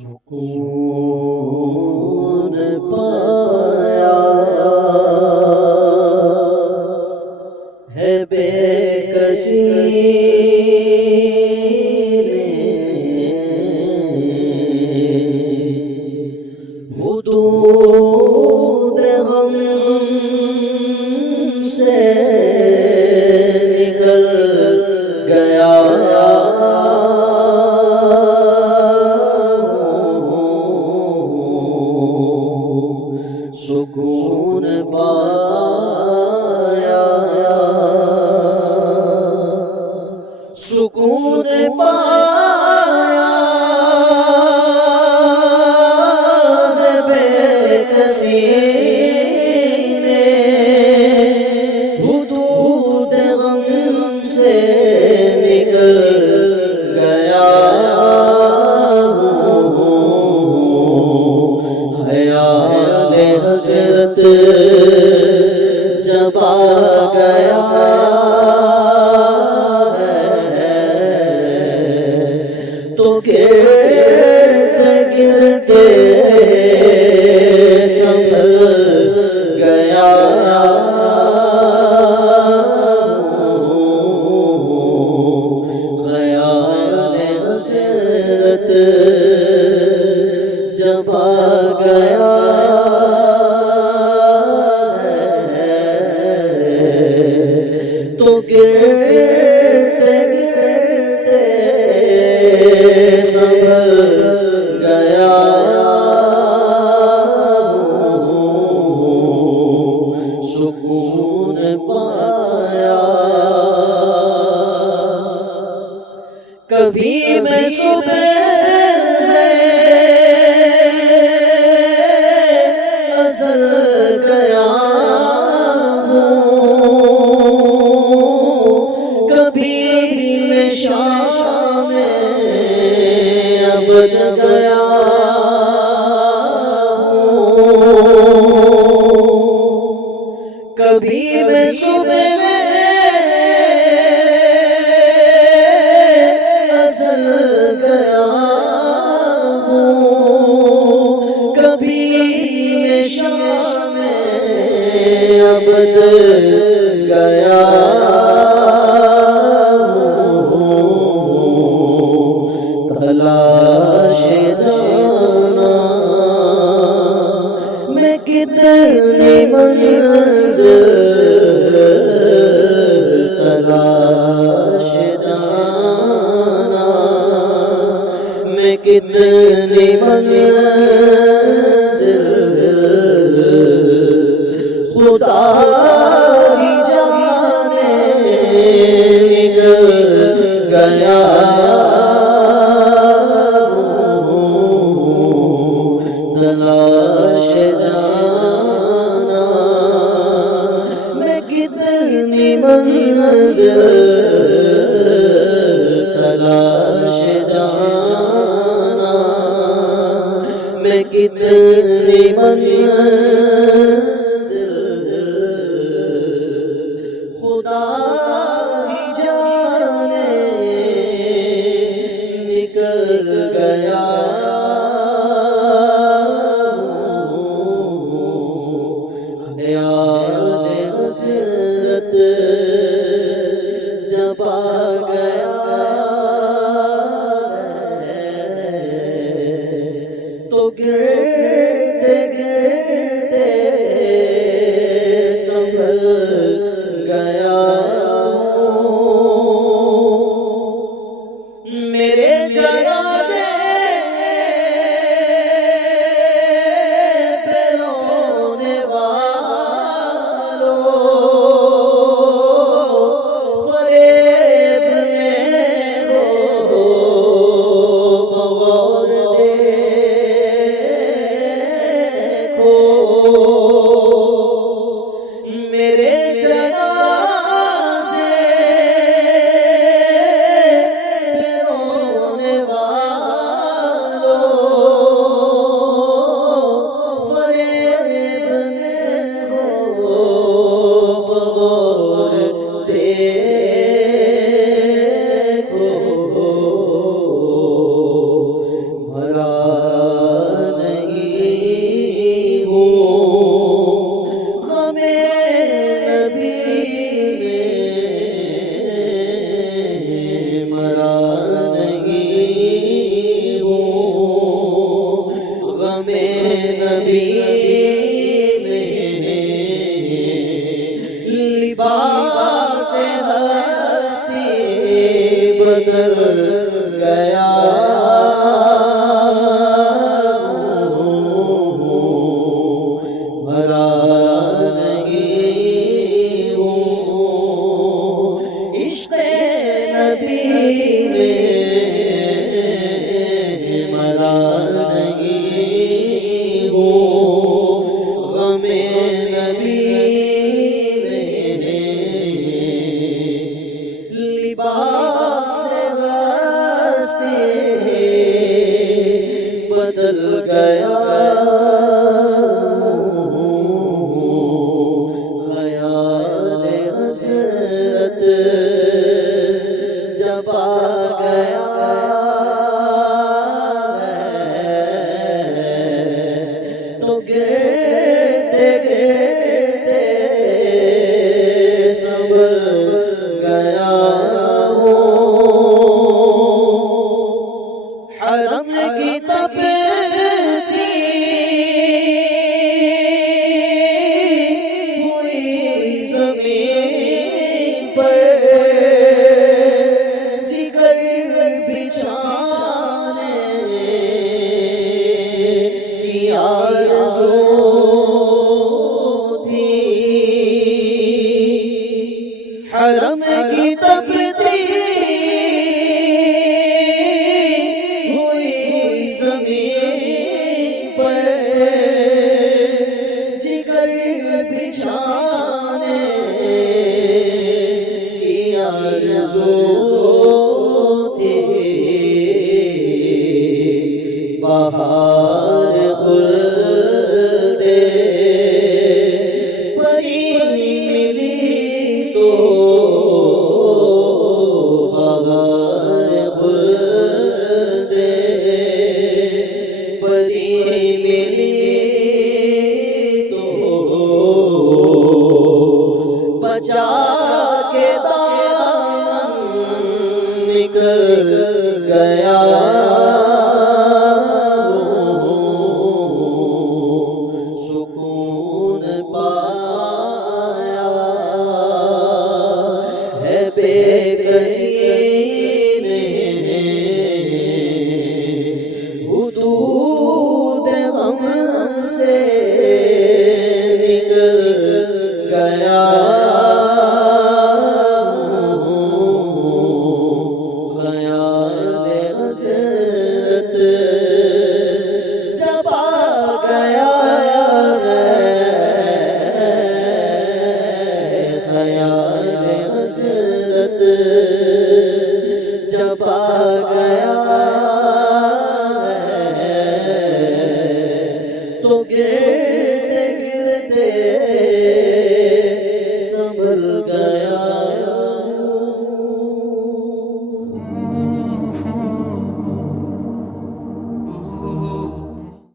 सुकून पाया है बेकसी ने, हुदूद गम से निकल गया। सुकून पाया, सुकून पाया है बेकसी ने, हुदूद गम से निकल गया। ख्याल हसरत जब आ गया है तो गिरते गिरते संभल गया। ख्याल हसरत जब आ गया तो गिरते गिरते संभल गया। सुकून पाया, कभी मैं सुबह असल गया हूँ, कभी मैं शाम अबद गया हूँ, कभी मैं सुबह असल गया हूँ, कभी मैं शाम अबद गया हूँ। तलाश जाना मैं कितनी मंज़िल, तलाश जाना मैं कितनी मंज़िल, खुदा ही जाने निकल गया हूँ। तलाश जाना मैं कितनी मंज़िल, तलाश जाना मैं कितनी मंज़िल, खुदा ही जाने निकल गया हूँ। ख्याल हसरत जब आ गया है तो गिरते गिरते संभल गया हूँ। मेरे जनाज़े पे रोने वालों, फरेब में हो भगोर देना, नहीं हो गमे नबी में लिबास हस्ती बदल गया ख्याल हसरत जब आ गया तो गिरते गिरते सब गया हो हरम की तपती हुई ज़मीन पर जिगर बिछाने की आरज़ू थी हरम की तपती जिगर बिछाने की आरज़ू थी बहार खुल्दे परी मिली तो बहार खुल्दे परी मिली बचा के दामन निकल गया सुकून पाया है बेकसी ने हुदूद गम से निकल गया ख्याल हसरत जब आ गया ख्याल हसरत जब आ गया तो गिरते गिरते